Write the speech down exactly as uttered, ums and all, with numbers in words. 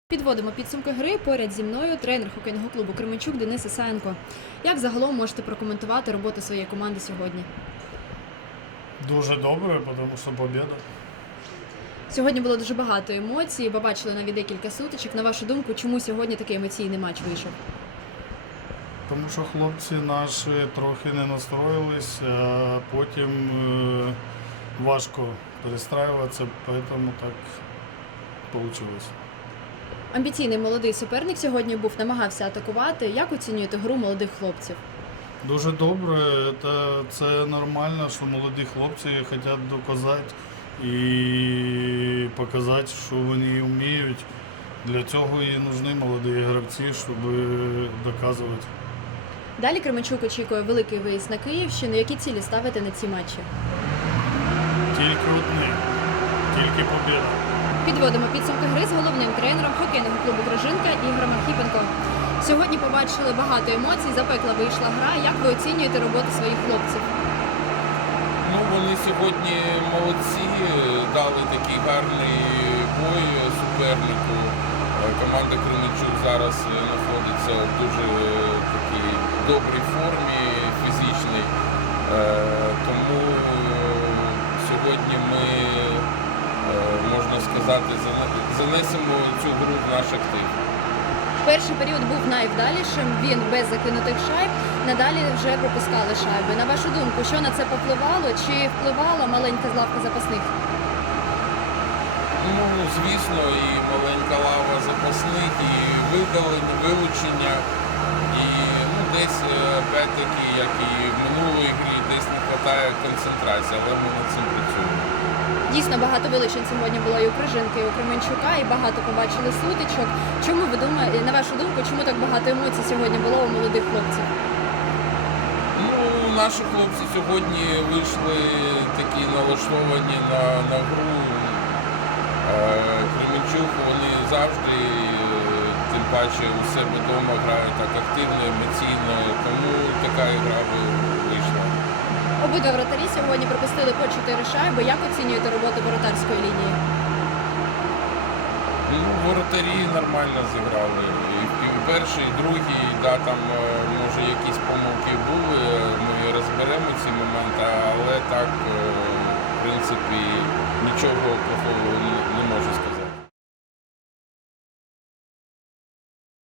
Підводимо підсумки гри. Поряд зі мною тренер хокейного клубу Кременчук Денис Ісаєнко. Як загалом можете прокоментувати роботу своєї команди сьогодні? Дуже добре, тому що побіда. Сьогодні було дуже багато емоцій, побачили навіть декілька сутичок. На вашу думку, чому сьогодні такий емоційний матч вийшов? Тому що хлопці наші трохи не настроїлись, а потім е, важко перестраюватися, тому так вийшло. Амбіційний молодий суперник сьогодні був, намагався атакувати. Як оцінюєте гру молодих хлопців? Дуже добре, це, це нормально, що молоді хлопці хочуть доказати і показати, що вони вміють. Для цього і потрібні молоді гравці, щоб доказувати. Далі Кременчук очікує великий виїзд на Київщину. Які цілі ставите на ці матчі? Тільки одне, тільки побіда. Підводимо підсумки гри з головним тренером хокейного клубу Грижинка Ігорем Архіпенко. Сьогодні побачили багато емоцій, запекла вийшла гра. Як ви оцінюєте роботу своїх хлопців? Ну, вони сьогодні молодці, дали такий гарний бой супернику. Команда Кременчук зараз знаходиться в дуже такій добрій формі фізичній. Тому сьогодні ми, можна сказати, занесемо цю гру в наш актив. Перший період був найвдалішим, він без закинутих шайб, надалі вже пропускали шайби. На вашу думку, що на це попливало, чи впливала маленька лавка запасних? Ну, звісно, і маленька лава запасних, і видалення, вилучення, і ну, десь, опять-таки, як і в минулої грі, десь не вистачає концентрації, але ми над цим працюємо. Дійсно, багато вилучень сьогодні було і у Крижинки, і у Кременчука, і багато побачили сутичок. Чому ви думаєте, на вашу думку, чому так багато емоцій сьогодні було у молодих хлопців? Ну, наші хлопці сьогодні вийшли такі налаштовані на, на гру. Кременчук, вони завжди, тим паче, у себе вдома грають так активно, емоційно, тому така гра вийшла. Обидва вратарі сьогодні пропустили по чотири шайби. Як оцінюєте роботу воротарської лінії? Ну, воротарі нормально зіграли. І в перший, і другий, да, там, може, якісь помилки були, ми розберемо ці моменти, але так, в принципі, нічого плохого не можу сказати.